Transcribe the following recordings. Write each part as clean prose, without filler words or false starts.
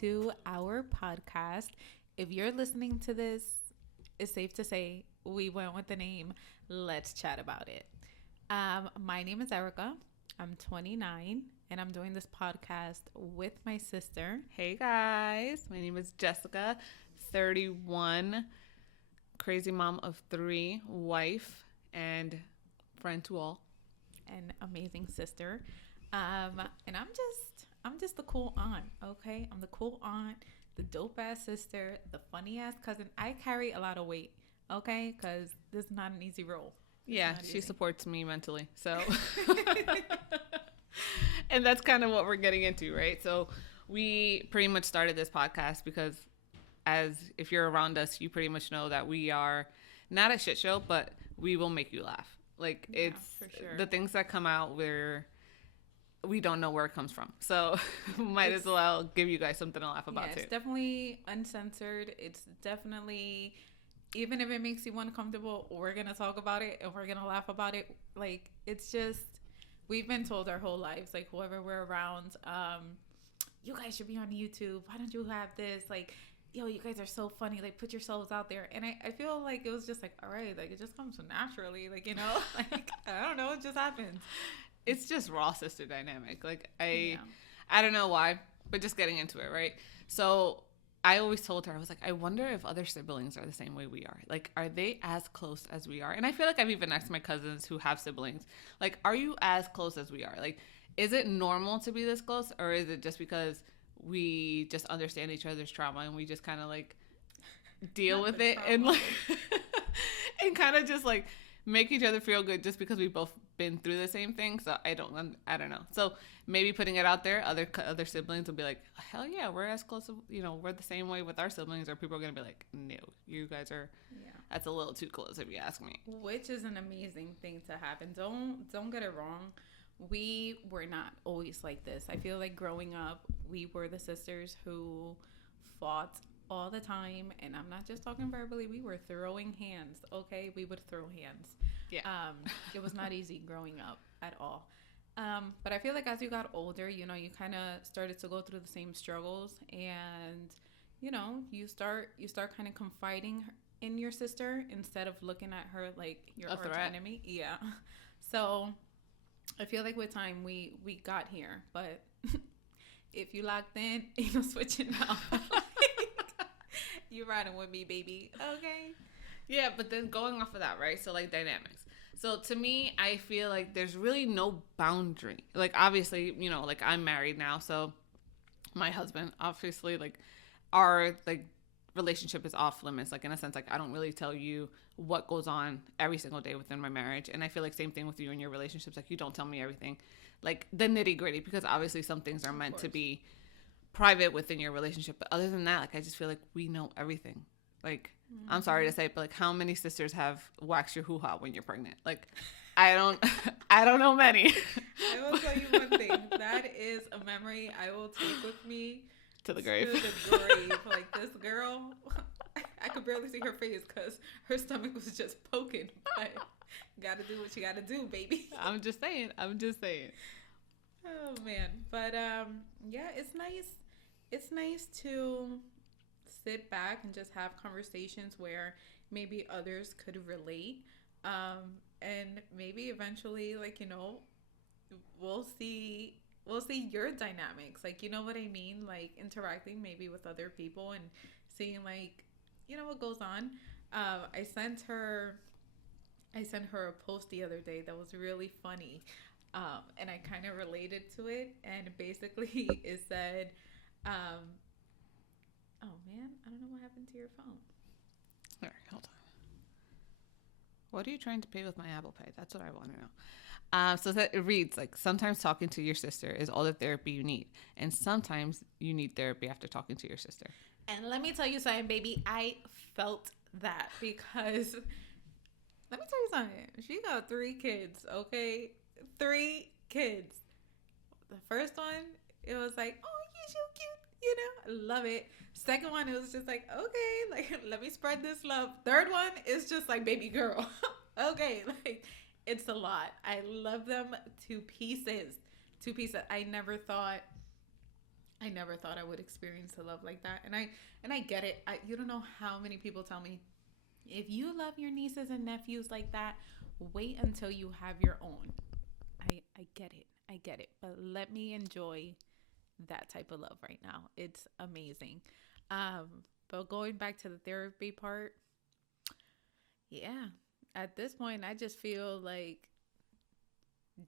to our podcast. If you're listening to this, it's safe to say we went with the name Let's Chat About It. My name is Erica. I'm 29 and I'm doing this podcast with my sister. Hey guys, my name is Jessica, 31, crazy mom of 3, wife, and friend to all. An amazing sister. And I'm just the cool aunt, okay? I'm the cool aunt, the dope ass sister, the funny ass cousin. I carry a lot of weight, okay? Because this is not an easy role. Yeah, she supports me mentally. So, and that's kind of what we're getting into, right? So we pretty much started this podcast because if you're around us, you pretty much know that we are not a shit show, but we will make you laugh. Like, Yeah, it's for sure. the things that come out where we don't know where it comes from. So might as well give you guys something to laugh about too. It's definitely uncensored. It's definitely, even if it makes you uncomfortable, we're going to talk about it and we're going to laugh about it. Like, it's just, we've been told our whole lives, like, whoever we're around, you guys should be on YouTube. Why don't you have this? Like, yo, you guys are so funny. Like, put yourselves out there. And I feel like it was just like, all right, like, it just comes so naturally. Like, you know, like, I don't know. It just happens. It's just raw sister dynamic. Like, I don't know why, but just getting into it, right? So I always told her, I was like, I wonder if other siblings are the same way we are. Like, are they as close as we are? And I feel like I've even asked my cousins who have siblings, like, are you as close as we are? Like, is it normal to be this close, or is it just because we just understand each other's trauma and we just kind of like deal with it and like and kind of just like make each other feel good just because we've both been through the same thing? So I don't know. So maybe putting it out there, other siblings will be like, hell yeah, we're as close, we're the same way with our siblings, or people are gonna be like, no, you guys are, that's a little too close if you ask me. Which is an amazing thing to happen. Don't get it wrong. We were not always like this. I feel like growing up, we were the sisters who fought all the time, and I'm not just talking verbally. We were throwing hands, okay? We would throw hands. Yeah. It was not easy growing up at all. But I feel like as you got older, you kind of started to go through the same struggles, and you start kind of confiding in your sister instead of looking at her like your arch enemy. Yeah. So I feel like with time we got here, but if you locked in, ain't no switching out. You're riding with me, baby. Okay. Yeah, but then going off of that, right? So like dynamics. So to me, I feel like there's really no boundary. Like obviously, like I'm married now, so my husband, obviously, like our like relationship is off limits. Like in a sense, like I don't really tell you what goes on every single day within my marriage. And I feel like same thing with you and your relationships. Like you don't tell me everything, like the nitty gritty, because obviously some things are meant to be private within your relationship. But other than that, like I just feel like we know everything. Like I'm sorry to say, but like how many sisters have waxed your hoo-ha when you're pregnant? Like I don't know many. I will tell you one thing. That is a memory I will take with me to the grave. To the grave. Like this girl, I could barely see her face because her stomach was just poking. But gotta do what you gotta do, baby. I'm just saying. Oh man, but yeah, it's nice. It's nice to sit back and just have conversations where maybe others could relate, and maybe eventually, like we'll see your dynamics, like you know what I mean, like interacting maybe with other people and seeing like what goes on. I sent her a post the other day that was really funny, and I kind of related to it, and basically it said, oh man, I don't know what happened to your phone. All right, hold on. What are you trying to pay with my Apple Pay? That's what I want to know. So that it reads like, sometimes talking to your sister is all the therapy you need, and sometimes you need therapy after talking to your sister. And let me tell you something, baby. I felt that because let me tell you something. She got 3 kids, okay? 3 kids. The first one, it was like, oh, you're so cute. I love it. Second one, it was just like, okay, like, let me spread this love. Third one is just like, baby girl. Okay, like, it's a lot. I love them to pieces. I never thought I never thought I would experience a love like that, and I get it. You don't know how many people tell me, if you love your nieces and nephews like that, wait until you have your own. I get it. I get it. But let me enjoy that type of love right now. It's amazing. Um, but going back to the therapy part, yeah. At this point, I just feel like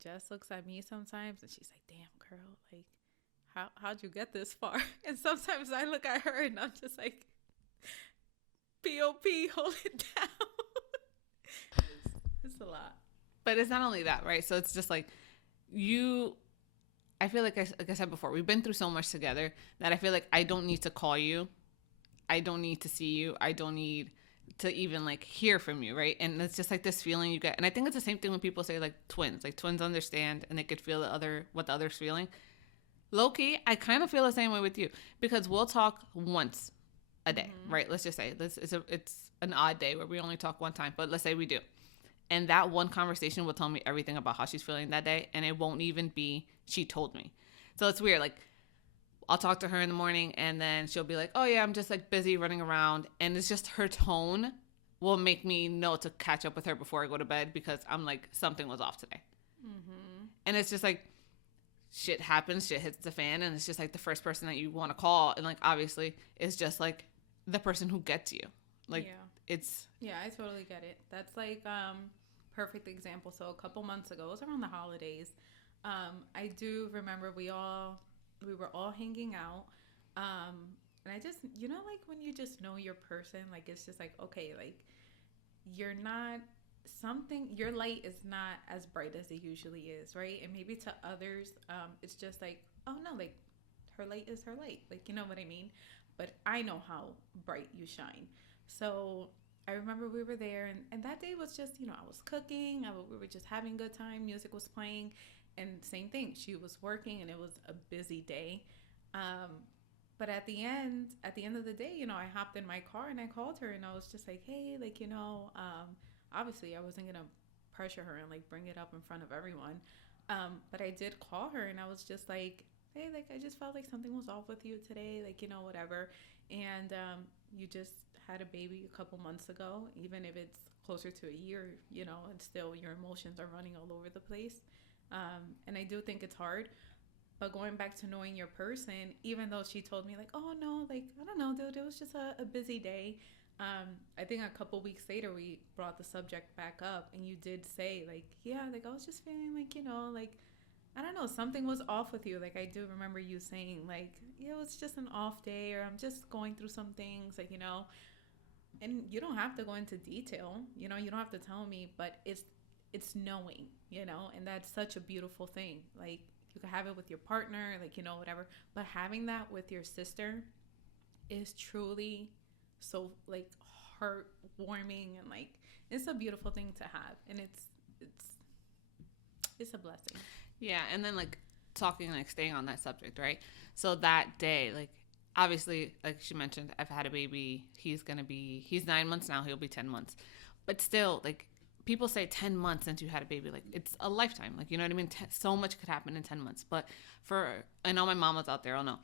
Jess looks at me sometimes and she's like, "Damn, girl, like how'd you get this far?" And sometimes I look at her and I'm just like, "Pop, hold it down." It's a lot. But it's not only that, right? So it's just like you. I feel like I said before, we've been through so much together that I feel like I don't need to call you. I don't need to see you. I don't need to even like hear from you, right? And it's just like this feeling you get. And I think it's the same thing when people say like twins. Like twins understand and they could feel what the other's feeling. Low key, I kind of feel the same way with you because we'll talk once a day, right? Let's just say it's an odd day where we only talk one time, but let's say we do. And that one conversation will tell me everything about how she's feeling that day, and it won't even be she told me. So it's weird. Like I'll talk to her in the morning, and then she'll be like, "Oh yeah, I'm just like busy running around," and it's just her tone will make me know to catch up with her before I go to bed because I'm like something was off today. And it's just like shit happens, shit hits the fan, and it's just like the first person that you want to call, and like obviously is just like the person who gets you. Like it's yeah, I totally get it. That's like perfect example. So a couple months ago, it was around the holidays. I do remember we were all hanging out. And I just, like when you just know your person, like it's just like, okay, like you're not your light is not as bright as it usually is, right? And maybe to others, it's just like, oh no, like her light is her light. Like, you know what I mean? But I know how bright you shine. So I remember we were there, and that day was just, I was cooking, we were just having a good time, music was playing, and same thing, she was working, and it was a busy day. But at the end of the day, I hopped in my car and I called her and I was just like, hey, like, obviously I wasn't gonna pressure her and like bring it up in front of everyone. But I did call her and I was just like, hey, like I just felt like something was off with you today, like, whatever. And you just had a baby a couple months ago, even if it's closer to a year, and still your emotions are running all over the place. And I do think it's hard. But going back to knowing your person, even though she told me like, oh no, like I don't know, dude, it was just a busy day. I think a couple weeks later we brought the subject back up, and you did say like, yeah, like I was just feeling like, like I don't know, something was off with you. Like I do remember you saying like, yeah, it was just an off day, or I'm just going through some things, like and you don't have to go into detail, you don't have to tell me, but it's knowing, and that's such a beautiful thing. Like you can have it with your partner, like whatever, but having that with your sister is truly so like heartwarming, and like it's a beautiful thing to have, and it's a blessing. Yeah, and then like talking, like staying on that subject, right? So that day, like obviously, like she mentioned, I've had a baby. He's 9 months now. He'll be 10 months, but still, like people say 10 months since you had a baby, like it's a lifetime. Like, you know what I mean? So much could happen in 10 months. But I know my mamas out there, I'll know,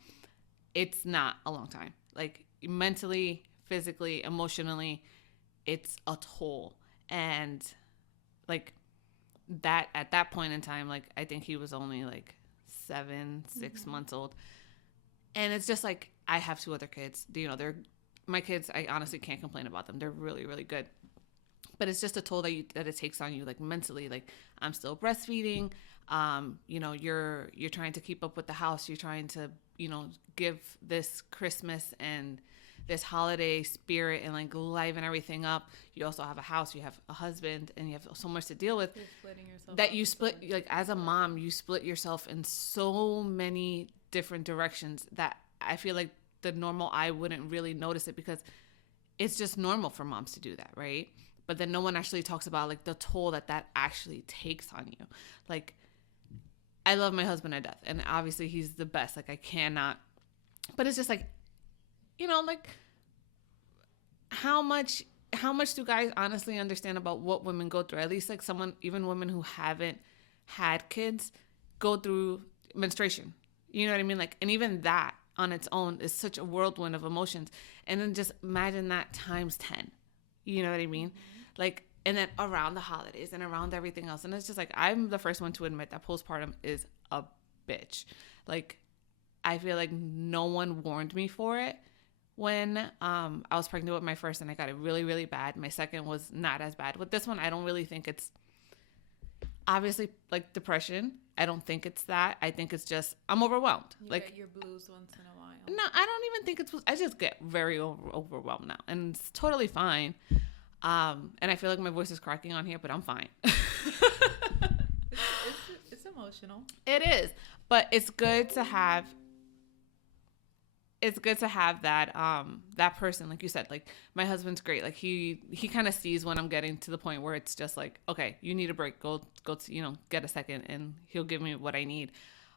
it's not a long time. Like mentally, physically, emotionally, it's a toll. And like that, at that point in time, like I think he was only like 6 months old. And it's just like, I have 2 other kids, they're my kids. I honestly can't complain about them. They're really, really good. But it's just a toll that it takes on you, like mentally. Like I'm still breastfeeding. You're trying to keep up with the house. You're trying to, give this Christmas and this holiday spirit and like liven everything up. You also have a house. You have a husband, and you have so much to deal with. You're splitting yourself. That you split, like as a mom, you split yourself in so many different directions that I feel like the normal eye wouldn't really notice it because it's just normal for moms to do that, right? But then no one actually talks about like the toll that actually takes on you. Like I love my husband to death, and obviously he's the best. Like I cannot, but it's just like, like how much do guys honestly understand about what women go through? At least like even women who haven't had kids go through menstruation. You know what I mean? Like, and even that on its own is such a whirlwind of emotions. And then just imagine that times 10. You know what I mean? Mm-hmm. Like, and then around the holidays and around everything else. And it's just like, I'm the first one to admit that postpartum is a bitch. Like, I feel like no one warned me for it when I was pregnant with my first, and I got it really, really bad. My second was not as bad. With this one, I don't really think it's obviously like depression. I don't think it's that. I think it's just I'm overwhelmed. You like get your blues once in a while. no, I don't even think it's. I just get very overwhelmed now, and it's totally fine. And I feel like my voice is cracking on here, but I'm fine. It's emotional. It is, but it's good to have. It's good to have that that person, like you said. Like my husband's great. Like he kind of sees when I'm getting to the point where it's just like, okay, you need a break. Go to, get a second, and he'll give me what I need.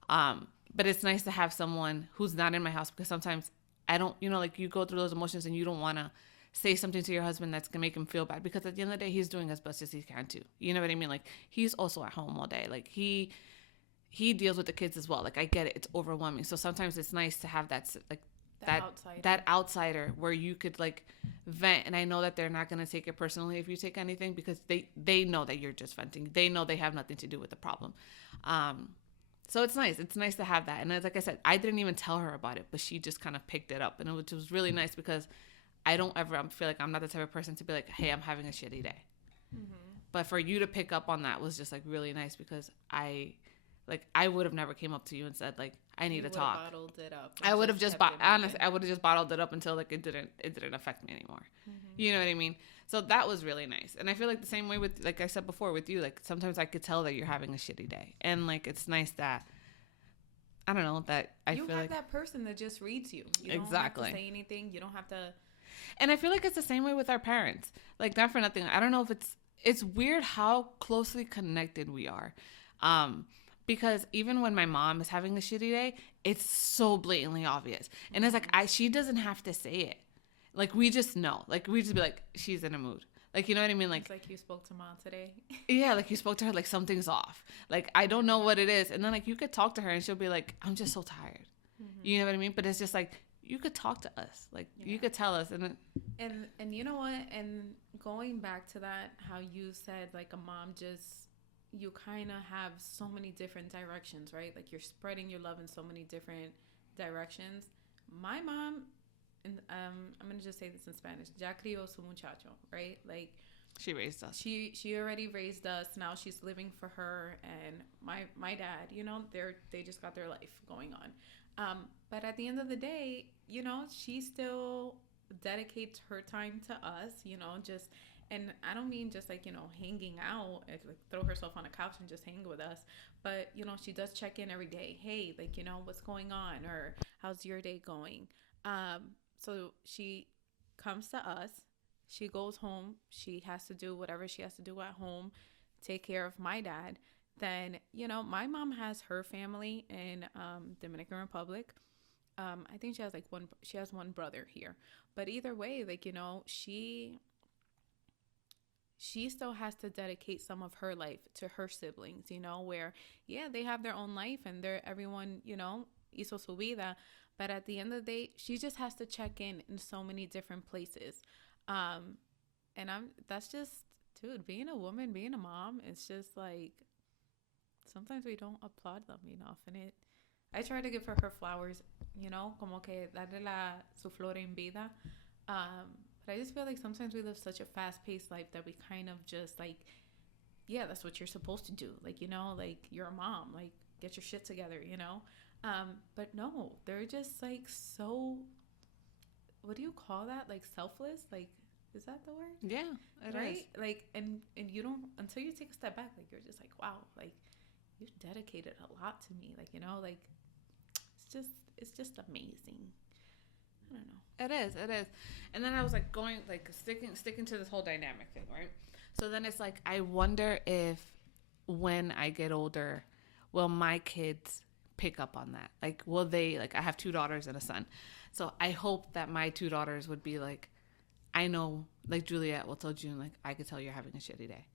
But it's nice to have someone who's not in my house, because sometimes I don't, like you go through those emotions and you don't want to say something to your husband that's gonna make him feel bad, because at the end of the day, he's doing as best as he can too. You know what I mean? Like he's also at home all day. Like he deals with the kids as well. Like I get it, it's overwhelming. So sometimes it's nice to have that outsider where you could like vent, and I know that they're not going to take it personally if you take anything, because they know that you're just venting. They know they have nothing to do with the problem. So it's nice to have that. And like I said, I didn't even tell her about it, but she just kind of picked it up, and it was really nice, because I feel like I'm not the type of person to be like, hey, I'm having a shitty day. Mm-hmm. But for you to pick up on that was just like really nice, because I would have never came up to you and said like, I need to talk. Bottled it up. I would have honestly, I would have just bottled it up until like it didn't affect me anymore. Mm-hmm. You know what I mean? So that was really nice. And I feel like the same way with, like I said before, with you, like sometimes I could tell that you're having a shitty day, and like it's nice that, I don't know, that you feel have like that person that just reads you. You don't have to say anything. You don't have to. And I feel like it's the same way with our parents. Like, not for nothing, I don't know if it's weird how closely connected we are. Because even when my mom is having a shitty day, it's so blatantly obvious. And it's like, she doesn't have to say it. Like, we just know. Like, we just be like, she's in a mood. Like, you know what I mean? Like, it's like you spoke to mom today. Yeah, like you spoke to her, like something's off. Like, I don't know what it is. And then like you could talk to her and she'll be like, I'm just so tired. Mm-hmm. You know what I mean? But it's just like, you could talk to us. Like, you could tell us. And you know what? And going back to that, how you said like a mom just, you kind of have so many different directions, right? Like you're spreading your love in so many different directions. My mom, and I'm gonna just say this in Spanish, ya crió su muchacho, right? Like she raised us. She already raised us. Now she's living for her and my dad. They just got their life going on. But at the end of the day, she still dedicates her time to us. Just. And I don't mean just like, hanging out, like throw herself on a couch and just hang with us. But, she does check in every day. Hey, like, what's going on? Or how's your day going? So she comes to us. She goes home. She has to do whatever she has to do at home, take care of my dad. Then, my mom has her family in Dominican Republic. I think she has one brother here. But either way, like, she still has to dedicate some of her life to her siblings, where, they have their own life and everyone, hizo su vida. But at the end of the day, she just has to check in so many different places. And that's just, dude, being a woman, being a mom, it's just like, sometimes we don't applaud them enough. And I try to give her flowers, como que darle su flor en vida. But I just feel like sometimes we live such a fast-paced life that we kind of just like, that's what you're supposed to do. Like, like you're a mom, like get your shit together, But no, they're just like so, what do you call that? Like selfless? Like, is that the word? Yeah, it right? is. Like, and you don't, until you take a step back, like you're just like, wow, like you've dedicated a lot to me. Like, like it's just amazing. I don't know. It is. And then I was like going, like sticking to this whole dynamic thing, right? So then it's like, I wonder if when I get older, will my kids pick up on that? Like, will they, like, I have 2 daughters and a son. So I hope that my 2 daughters would be like, I know, like Juliet will tell June, like, I could tell you're having a shitty day.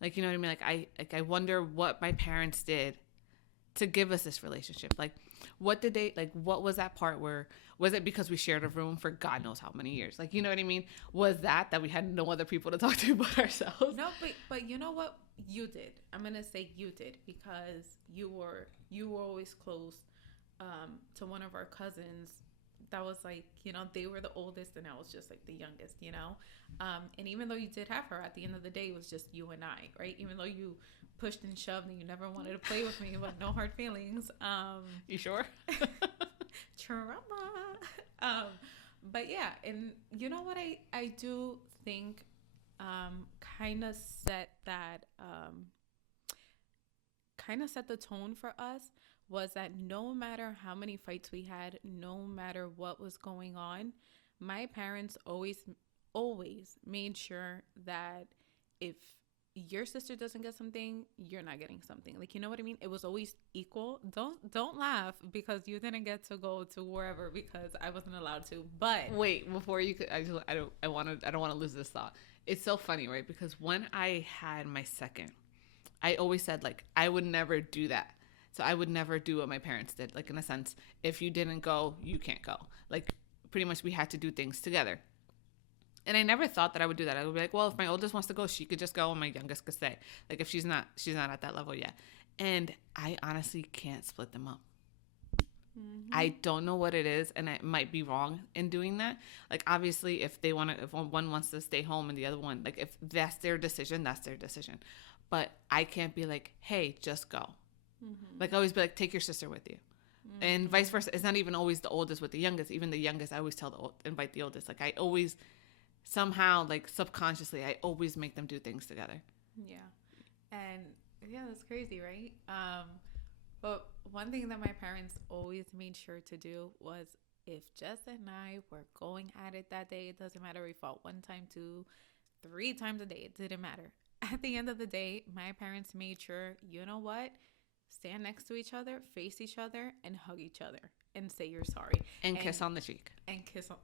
Like, you know what I mean? Like, I wonder what my parents did to give us this relationship? Like, what did they, like, what was that part where, was it because we shared a room for God knows how many years? Like, you know what I mean? Was that we had no other people to talk to but ourselves? No, but you know what? You did. I'm gonna say you did, because you were always close to one of our cousins that was like, they were the oldest and I was just like the youngest. And even though you did have her, at the end of the day, it was just you and I, right? Even though you pushed and shoved and you never wanted to play with me, but no hard feelings. You sure? Trauma. But yeah, and you know what I do think kind of set the tone for us, was that no matter how many fights we had, no matter what was going on, my parents always made sure that if your sister doesn't get something, you're not getting something. Like, you know what I mean? It was always equal. Don't laugh because you didn't get to go to wherever because I wasn't allowed to. But wait, before you could, I don't want to lose this thought. It's so funny, right? Because when I had my second, I always said, like, I would never do that. So I would never do what my parents did. Like, in a sense, if you didn't go, you can't go. Like, pretty much we had to do things together. And I never thought that I would do that. I would be like, well, if my oldest wants to go, she could just go and my youngest could stay. Like, if she's not at that level yet. And I honestly can't split them up. Mm-hmm. I don't know what it is, and I might be wrong in doing that. Like, obviously, if one wants to stay home and the other one, like, if that's their decision, that's their decision. But I can't be like, hey, just go. Mm-hmm. Like, I always be like, take your sister with you. Mm-hmm. And vice versa. It's not even always the oldest with the youngest. Even the youngest, I always invite the oldest. Like, I always somehow, like, subconsciously, I always make them do things together. Yeah. And yeah, that's crazy, right? But one thing that my parents always made sure to do was, if Jess and I were going at it that day, it doesn't matter if we fought 1 time, 2, 3 times a day, it didn't matter. At the end of the day, my parents made sure, you know what? Stand next to each other, face each other, and hug each other and say you're sorry. And kiss on the cheek. And kiss on,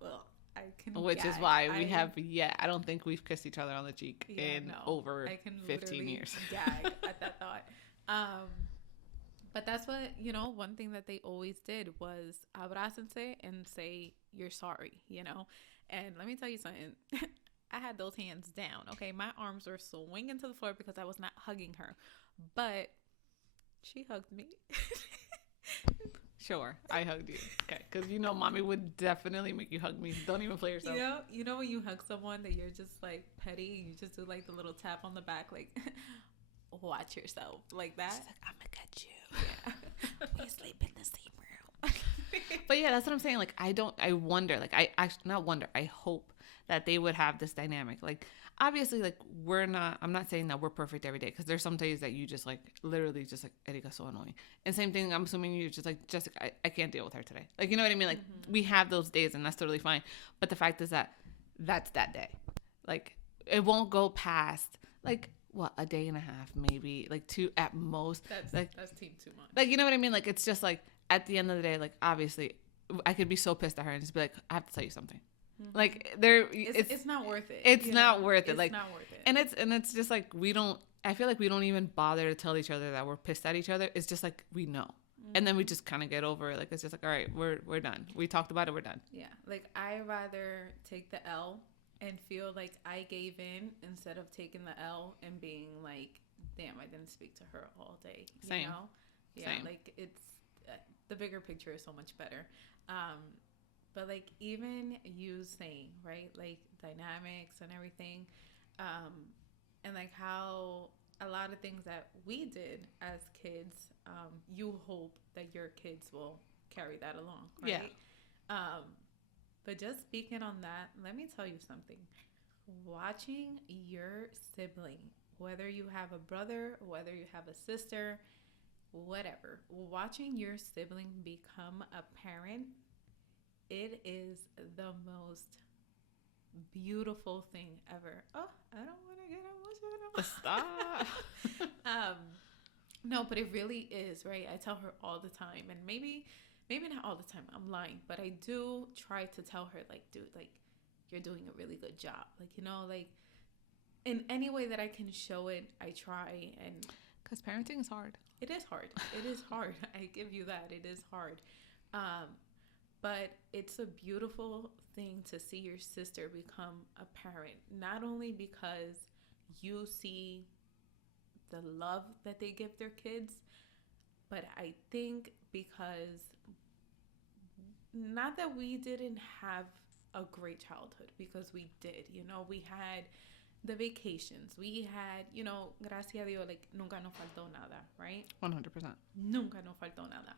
which is why I don't think we've kissed each other on the cheek in over 15 years. Gag at that thought. But that's what, one thing that they always did was abrácense and say you're sorry, And let me tell you something. I had those hands down, okay? My arms were swinging to the floor because I was not hugging her. But she hugged me. Sure, I hugged you. Okay, because mommy would definitely make you hug me. Don't even play yourself. You know when you hug someone that you're just like petty, you just do like the little tap on the back, like watch yourself, like that. She's like, I'm gonna get you. Yeah. We sleep in the same room. But yeah, that's what I'm saying. Like, I wonder. Like, I not wonder. I hope that they would have this dynamic. Like, obviously, like, I'm not saying that we're perfect every day, because there's some days that you just, like, literally just, like, Erika's so annoying. And same thing, I'm assuming you're just like, Jessica, I can't deal with her today. Like, you know what I mean? Like, we have those days, and that's totally fine. But the fact is that that's that day. Like, it won't go past, like, what, a day and a half, maybe, like 2 at most. That's too much. Like, you know what I mean? Like, it's just, like, at the end of the day, like, obviously, I could be so pissed at her and just be like, I have to tell you something. Like, it's not worth it. It's not worth it. It's not worth it. And it's just like, I feel like we don't even bother to tell each other that we're pissed at each other. It's just like, we know. And then we just kind of get over it. Like, it's just like, all right, we're done. We talked about it. We're done. Yeah. Like, I rather take the L and feel like I gave in instead of taking the L and being like, damn, I didn't speak to her all day. Same. Yeah. Same. Like, it's the bigger picture is so much better. But like, even you saying, right, like dynamics and everything, and like how a lot of things that we did as kids, you hope that your kids will carry that along, right? Yeah. But just speaking on that, let me tell you something. Watching your sibling, whether you have a brother, whether you have a sister, whatever, watching your sibling become a parent, it is the most beautiful thing ever. Oh, I don't want to get emotional. Stop. No, but it really is, right? I tell her all the time, and maybe not all the time. I'm lying, but I do try to tell her, like, dude, like, you're doing a really good job. Like, like, in any way that I can show it, I try. And Because parenting is hard. It is hard. It is hard. I give you that. It is hard. Um, but it's a beautiful thing to see your sister become a parent. Not only because you see the love that they give their kids, but I think because not that we didn't have a great childhood, because we did. We had the vacations. We had, gracias a Dios, like, nunca nos faltó nada, right? 100%. Nunca nos faltó nada.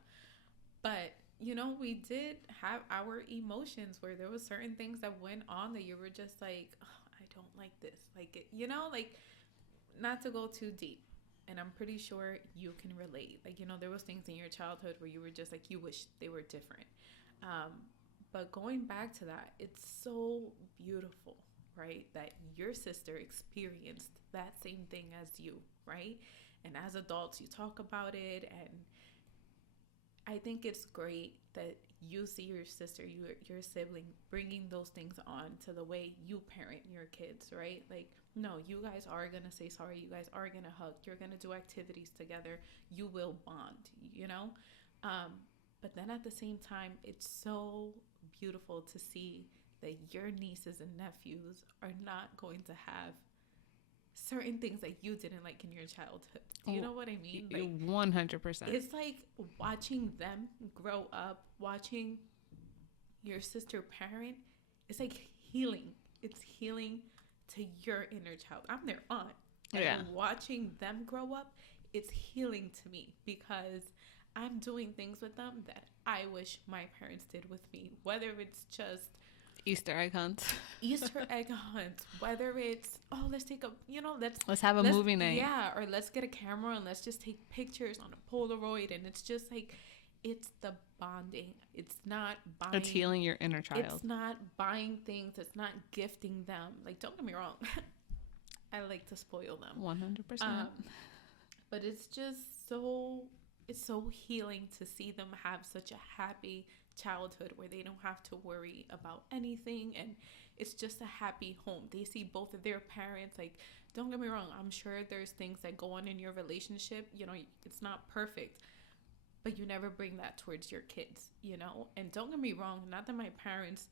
But, we did have our emotions where there was certain things that went on that you were just like, oh, I don't like this. Like, like, not to go too deep. And I'm pretty sure you can relate. Like, there was things in your childhood where you were just like, you wish they were different. But going back to that, it's so beautiful, right? That your sister experienced that same thing as you, right? And as adults, you talk about it. And I think it's great that you see your sister, your sibling, bringing those things on to the way you parent your kids, right? Like, no, you guys are going to say sorry. You guys are going to hug. You're going to do activities together. You will bond. But then at the same time, it's so beautiful to see that your nieces and nephews are not going to have certain things that you didn't like in your childhood. Do you know what I mean? Like, 100%. It's like watching them grow up, watching your sister parent. It's like healing. It's healing to your inner child. I'm their aunt. And watching them grow up, it's healing to me because I'm doing things with them that I wish my parents did with me. Whether it's just Easter egg hunts. Easter egg hunts. Whether it's, let's take let's have a movie night. Yeah, or let's get a camera and let's just take pictures on a Polaroid. And it's just like, it's the bonding. It's not buying. It's healing your inner child. It's not buying things. It's not gifting them. Like, don't get me wrong. I like to spoil them. 100%. But it's just it's so healing to see them have such a happy childhood where they don't have to worry about anything, and it's just a happy home. They see both of their parents. Like, don't get me wrong, I'm sure there's things that go on in your relationship, it's not perfect, but you never bring that towards your kids. And don't get me wrong, not that my parents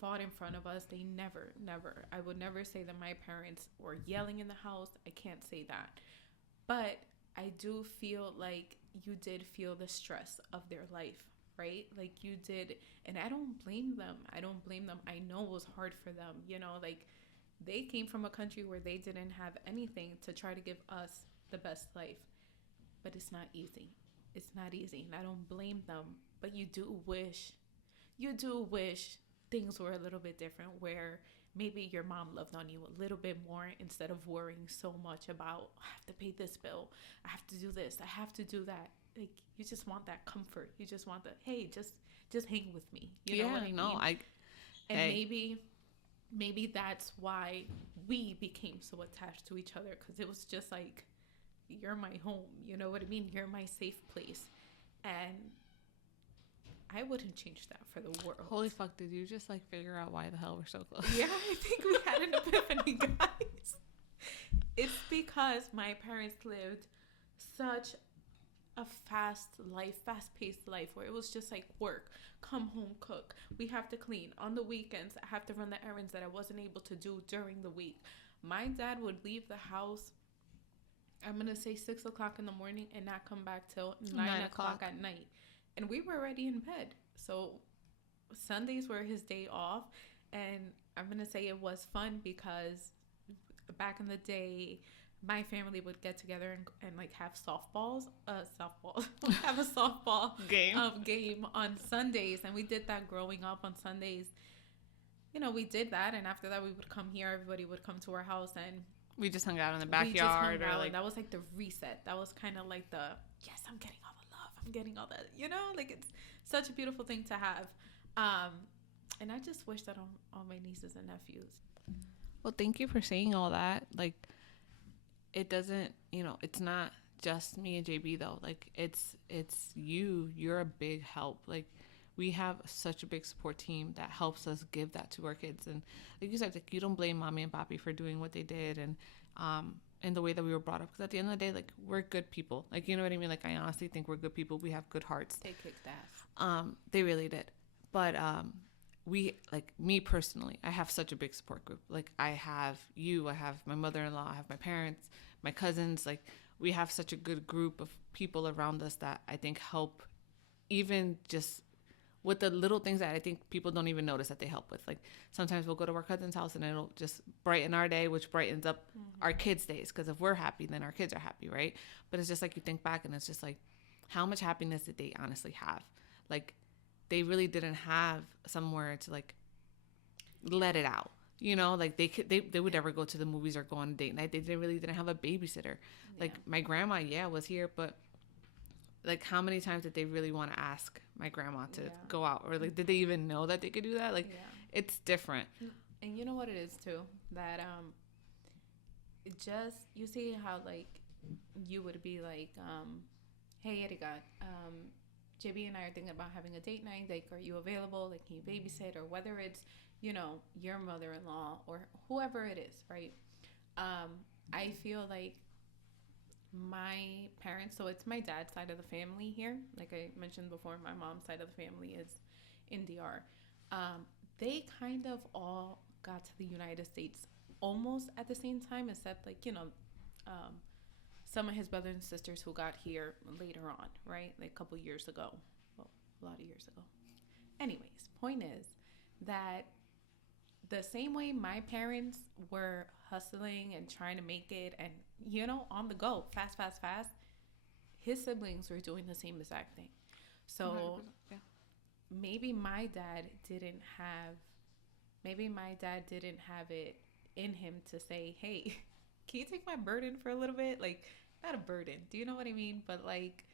fought in front of us. They never I would never say that my parents were yelling in the house. I can't say that, but I do feel like you did feel the stress of their life, right? Like you did. And I don't blame them. I know it was hard for them. Like they came from a country where they didn't have anything to try to give us the best life. But it's not easy. It's not easy. And I don't blame them. But you do wish things were a little bit different, where maybe your mom loved on you a little bit more instead of worrying so much about, I have to pay this bill, I have to do this, I have to do that. Like, you just want that comfort. You just want that, hey, just hang with me. You know what I mean? Maybe that's why we became so attached to each other, because it was just like, you're my home. You know what I mean? You're my safe place. And I wouldn't change that for the world. Holy fuck, did you just figure out why the hell we're so close? Yeah, I think we had an epiphany, guys. It's because my parents lived such a fast-paced life, where it was just like work, come home, cook. We have to clean. On the weekends, I have to run the errands that I wasn't able to do during the week. My dad would leave the house, I'm going to say 6 o'clock in the morning, and not come back till 9 o'clock at night. And we were already in bed. So Sundays were his day off. And I'm going to say it was fun because back in the day, my family would get together and have have a softball game on Sundays. And we did that growing up on Sundays. We did that. And after that, we would come here. Everybody would come to our house, and we just hung out in the backyard. And that was the reset. That was kind of yes, I'm getting all the love. I'm getting all that, it's such a beautiful thing to have. And I just wish that on all my nieces and nephews. Well, thank you for saying all that. It doesn't, it's not just me and JB though. It's you're a big help. We have such a big support team that helps us give that to our kids. And like you said, you don't blame mommy and papi for doing what they did. And in the way that we were brought up. Because at the end of the day, like, we're good people. Like, you know what I mean? Like, I honestly think we're good people. We have good hearts. They kicked ass. They really did. But we, like, me personally, I have such a big support group. Like, I have you, I have my mother-in-law, I have my parents, my cousins. Like, we have such a good group of people around us that I think help, even just with the little things that I think people don't even notice that they help with. Like, sometimes we'll go to our cousin's house and it'll just brighten our day, which brightens up our kids' days. Because if we're happy, then our kids are happy, right? But it's just like, you think back and it's just like, how much happiness did they honestly have? Like, they really didn't have somewhere to, like, let it out. You know, like, they would never go to the movies or go on a date night. They really didn't have a babysitter. Like, my grandma, was here, but, like, how many times did they really want to ask my grandma to go out? Or, like, did they even know that they could do that? Like, it's different. And you know what it is, too? That, it just, you see how, like, you would be like, hey, Erika, JB and I are thinking about having a date night. Like, are you available? Like, can you babysit? Or whether it's, you know, your mother-in-law or whoever it is, right? I feel like my parents, so it's my dad's side of the family here. Like I mentioned before, my mom's side of the family is in DR. They kind of all got to the United States almost at the same time, except, like, you know, some of his brothers and sisters who got here later on, right? Like a couple years ago. Well, a lot of years ago. Anyways, point is that the same way my parents were hustling and trying to make it and, you know, on the go, fast, fast, fast, his siblings were doing the same exact thing. So maybe my dad didn't have it in him to say, hey, can you take my burden for a little bit? Like, not a burden. Do you know what I mean? But, like,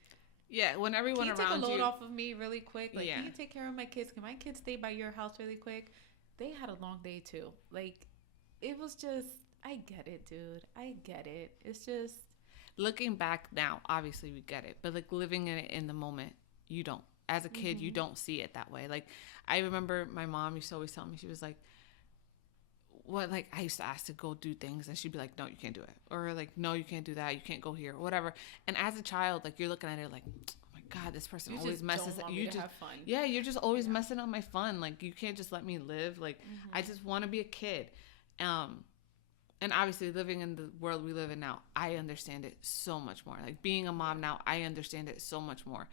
yeah, when everyone can you around take a load you off of me really quick? Like, yeah. Can you take care of my kids? Can my kids stay by your house really quick? They had a long day too. Like, it was just, I get it, dude. I get it. It's just, looking back now, obviously we get it, but, like, living in it in the moment, you don't. As a kid, you don't see it that way. Like, I remember my mom used to always tell me, she was like, what, like, I used to ask to go do things and she'd be like, no, you can't do it, or like, no, you can't do that, you can't go here, or whatever. And as a child, like, you're looking at it like, oh my God, this person always messes up. You just have fun. Yeah, you're just always messing up my fun. Like, you can't just let me live. Like, I just want to be a kid. And obviously, living in the world we live in now, I understand it so much more. Like, being a mom now, I understand it so much more.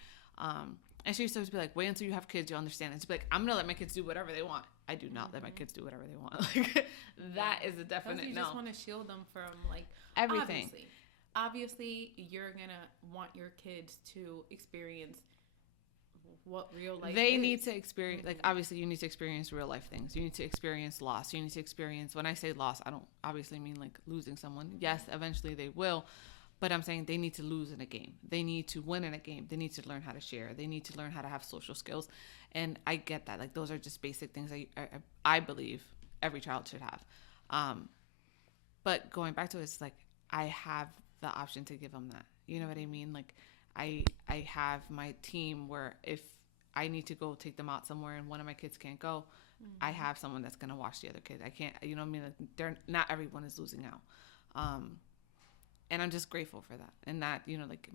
And she used to always be like, wait until you have kids, you'll understand. And she'd be like, I'm going to let my kids do whatever they want. I do not let my kids do whatever they want. Like, that is a definite you no. You just want to shield them from, like, everything. Obviously, you're going to want your kids to experience what real life they is. Need to experience, like, obviously you need to experience real life things. You need to experience loss. You need to experience, when I say loss, I don't obviously mean like losing someone. Yes, eventually they will, but I'm saying they need to lose in a game. They need to win in a game. They need to learn how to share. They need to learn how to have social skills. And I get that. Like, those are just basic things I believe every child should have. But going back to it, it's like, I have the option to give them that. You know what I mean? Like, I have my team where if I need to go take them out somewhere and one of my kids can't go, I have someone that's going to watch the other kid. I can't, you know what I mean? Like, not everyone is losing out. And I'm just grateful for that. And that, you know, like,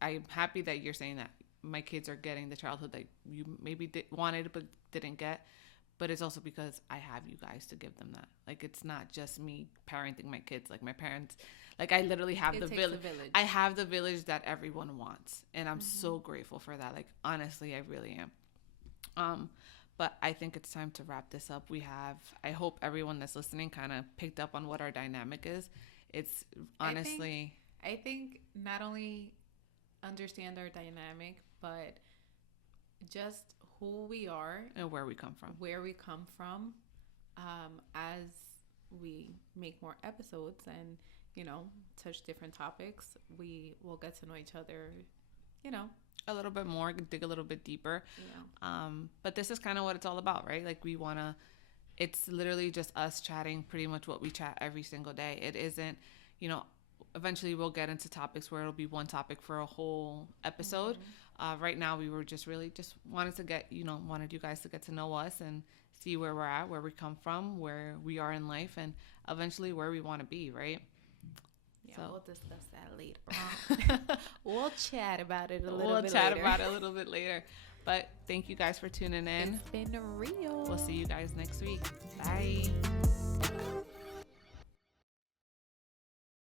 I'm happy that you're saying that my kids are getting the childhood that you maybe wanted but didn't get. But it's also because I have you guys to give them that. Like, it's not just me parenting my kids. Like, my parents, like, I literally have the village. I have the village that everyone wants. And I'm so grateful for that. Like, honestly, I really am. But I think it's time to wrap this up. I hope everyone that's listening kind of picked up on what our dynamic is. It's honestly, I think not only understand our dynamic, but just who we are and where we come from. As we make more episodes and, you know, touch different topics, we will get to know each other, you know, a little bit more, dig a little bit deeper. But this is kind of what it's all about, right? Like, it's literally just us chatting pretty much what we chat every single day. It isn't, you know, eventually we'll get into topics where it'll be one topic for a whole episode. Right now we were just wanted you guys to get to know us and see where we're at, where we come from, where we are in life, and eventually where we want to be, right? Yeah. Yeah, So we'll discuss that later on. We'll chat about it a little bit later. We'll chat about it a little bit later. But thank you guys for tuning in. It's been real. We'll see you guys next week. Bye.